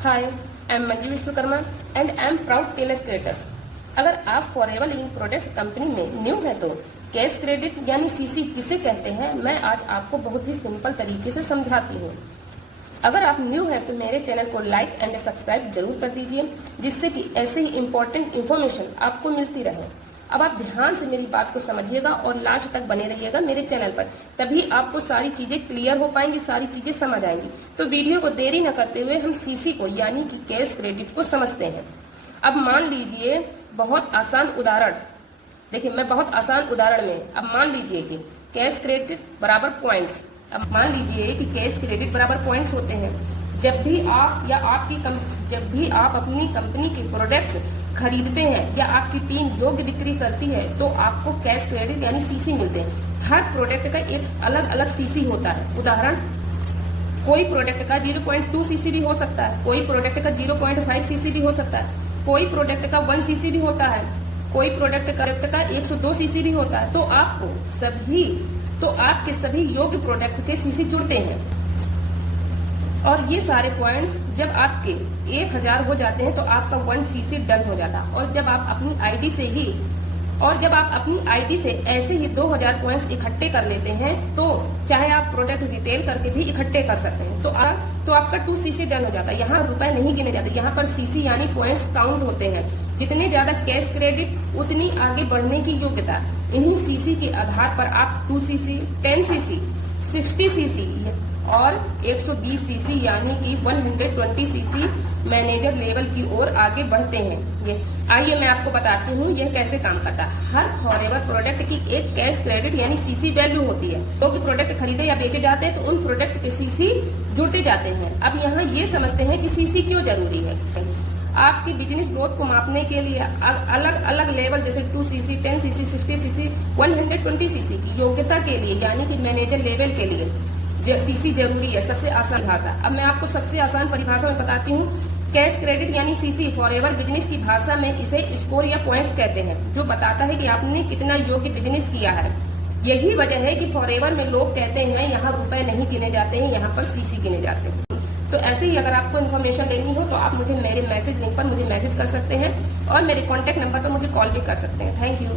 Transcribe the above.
Hi, I am Manju Vishwakarma and I am proud tailor creators. अगर आप forever living products company में new है तो कैश क्रेडिट यानी सीसी किसे कहते हैं, मैं आज आपको बहुत ही सिंपल तरीके से समझाती हूँ। अगर आप न्यू हैं तो मेरे चैनल को लाइक एंड सब्सक्राइब जरूर कर दीजिए, जिससे कि ऐसे ही इम्पोर्टेंट इन्फॉर्मेशन आपको मिलती रहे। अब आप ध्यान से मेरी बात को समझिएगा और लास्ट तक बने रहिएगा मेरे चैनल पर, तभी आपको सारी चीजें क्लियर हो पाएंगी, सारी चीजें समझ आएंगी। तो वीडियो को देरी न करते हुए हम सीसी को यानी कि कैश क्रेडिट को समझते हैं। अब मान लीजिए बहुत आसान उदाहरण, देखिए मैं बहुत आसान उदाहरण में, अब मान लीजिए कि कैश क्रेडिट बराबर पॉइंट्स। अब मान लीजिए कि कैश क्रेडिट बराबर पॉइंट्स होते हैं। जब भी आप या जब भी आप अपनी कंपनी के प्रोडक्ट्स खरीदते हैं या आपकी टीम योग्य बिक्री करती है तो आपको कैश क्रेडिट यानी सीसी मिलते हैं। हर प्रोडक्ट का एक अलग अलग सीसी होता है। उदाहरण, कोई प्रोडक्ट का 0.2 सीसी भी हो सकता है, कोई प्रोडक्ट का 0.5 सीसी भी हो सकता है, कोई प्रोडक्ट का 1 सीसी भी होता है, कोई प्रोडक्ट का 102 सीसी भी होता है। तो आपके सभी योग्य प्रोडक्ट्स के सीसी जुड़ते हैं और ये सारे पॉइंट्स जब आपके 1000 हो जाते हैं तो आपका 1 सीसी डन हो जाता है। और जब आप अपनी आईडी से ऐसे ही 2000 पॉइंट्स इकट्ठे कर लेते हैं तो चाहे आप प्रोडक्ट रिटेल करके भी इकट्ठे कर सकते हैं तो आपका 2 सीसी डन हो जाता है। यहाँ रुपए नहीं गिने जाते, यहाँ पर सीसी यानी पॉइंट्स काउंट होते हैं। जितने ज्यादा कैश क्रेडिट उतनी आगे बढ़ने की योग्यता। इन्हीं सीसी के आधार पर आप 2 सीसी, 10 सीसी, 60 सीसी और 120 सीसी यानी कि 120 सीसी मैनेजर लेवल की ओर आगे बढ़ते हैं। आइए मैं आपको बताती हूँ यह कैसे काम करता है। हर फॉरएवर प्रोडक्ट की एक कैश क्रेडिट यानी सीसी वैल्यू होती है। जो भी प्रोडक्ट खरीदे या बेचे जाते हैं तो उन प्रोडक्ट के सीसी जुड़ते जाते हैं। अब यहाँ ये समझते हैं कि सीसी क्यों जरूरी है। आपकी बिजनेस ग्रोथ को मापने के लिए अलग अलग लेवल जैसे 2 सीसी, 10 सीसी, 60 सीसी, 120 सीसी की योग्यता के लिए यानी कि मैनेजर लेवल के लिए सीसी जरूरी है। सबसे आसान भाषा, अब मैं आपको सबसे आसान परिभाषा में बताती हूँ। कैश क्रेडिट यानी सीसी फॉरएवर बिजनेस की भाषा में इसे स्कोर या पॉइंट्स कहते हैं, जो बताता है कि आपने कितना योग्य बिजनेस किया है। यही वजह है कि फॉरएवर में लोग कहते हैं यहाँ रुपए नहीं गिने जाते हैं, यहाँ पर सीसी गिने जाते हैं। तो ऐसे ही अगर आपको इन्फॉर्मेशन लेनी हो तो आप मुझे मेरे मैसेज लिंक पर मुझे मैसेज कर सकते हैं और मेरे कॉन्टेक्ट नंबर पर मुझे कॉल भी कर सकते हैं। Thank you.